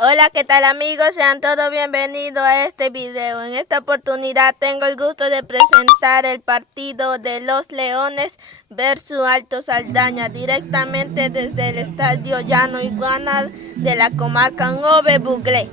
Hola, ¿qué tal amigos? Sean todos bienvenidos a este video. En esta oportunidad tengo el gusto de presentar el partido de los Leones versus Alto Saldaña directamente desde el Estadio Llano Iguana de la comarca Nove Buglé.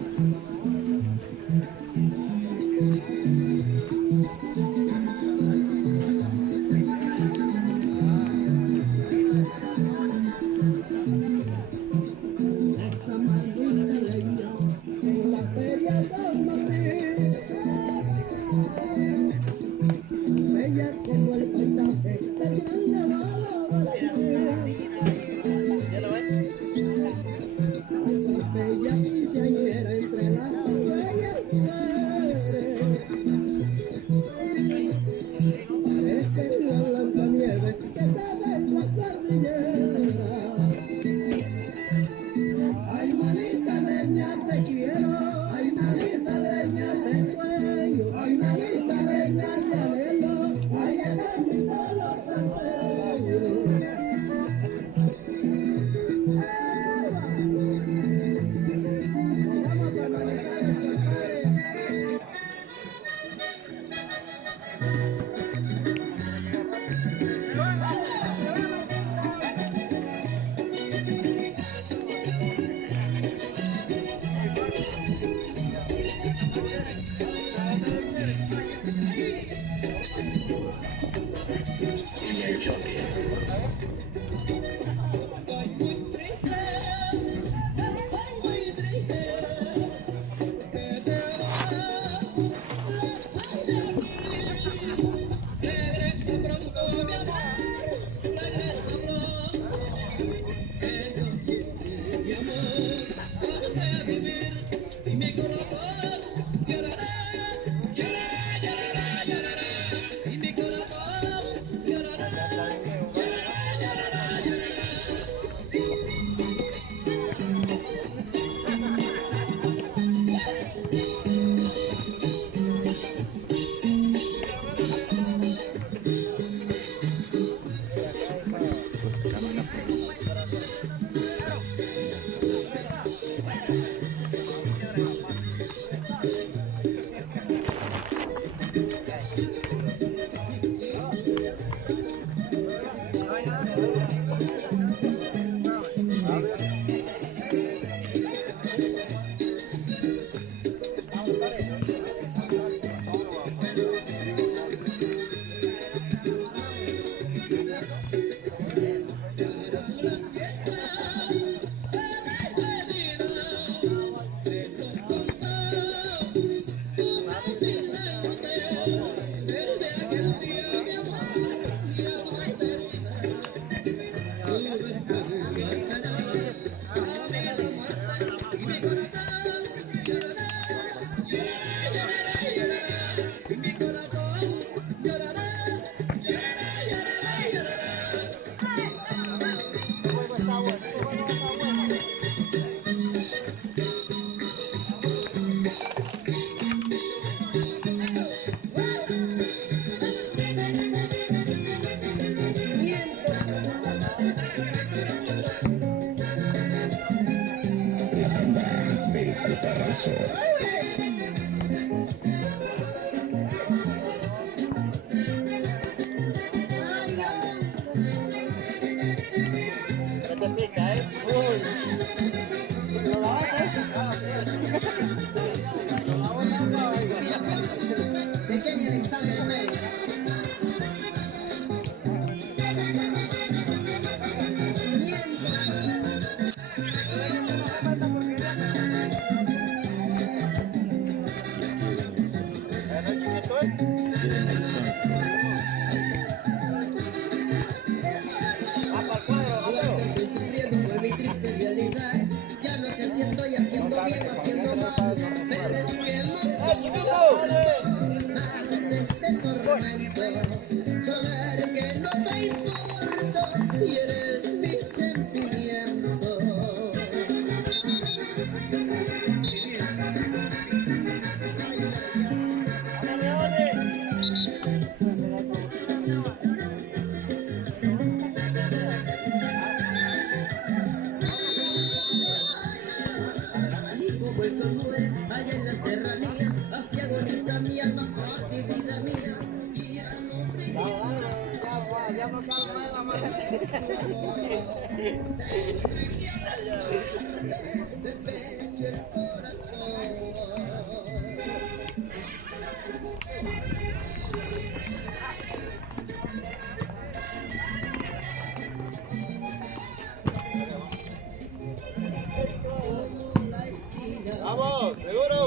el sol muere allá en la serranía, así agoniza mi alma por ti, vida mía. Y ya no sé ya no calma la mano. De pecho el corazón. Vamos, seguro.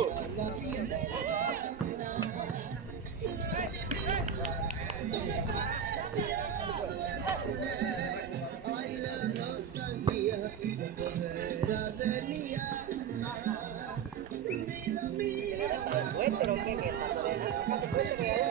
Ay, la nostalgia se apodera de mi alma. Vida mía. ¿Suéter o qué? ¿Qué está Lorena? ¿Qué suéter?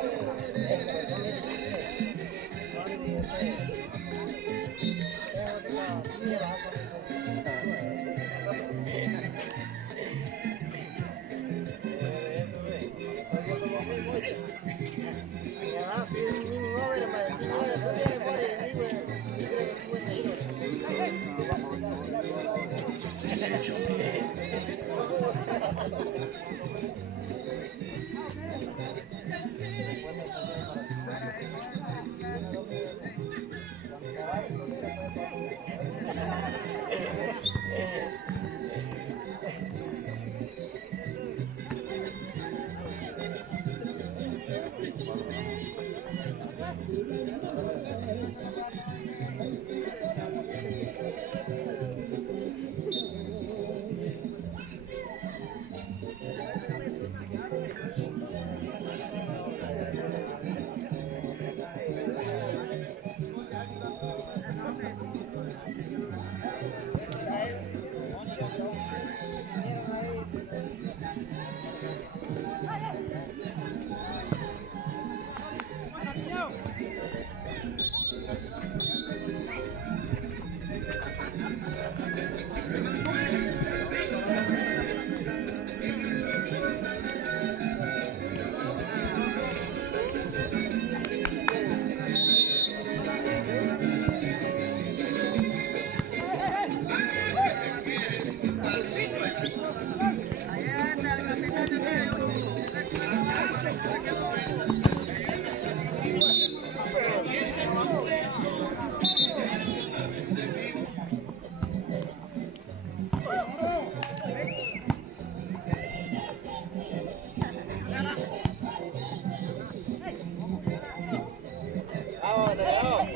Vamos, Leo.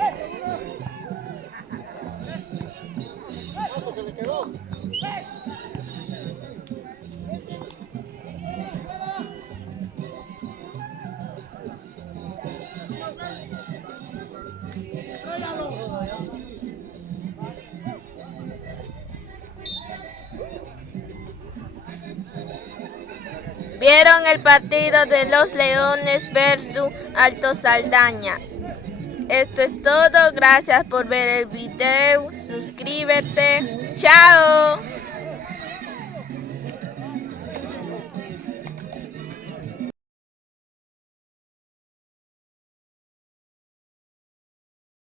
¿Cuánto se le quedó? Vieron el partido de los Leones versus Alto Saldaña. Esto es todo, gracias por ver el video, suscríbete, chao.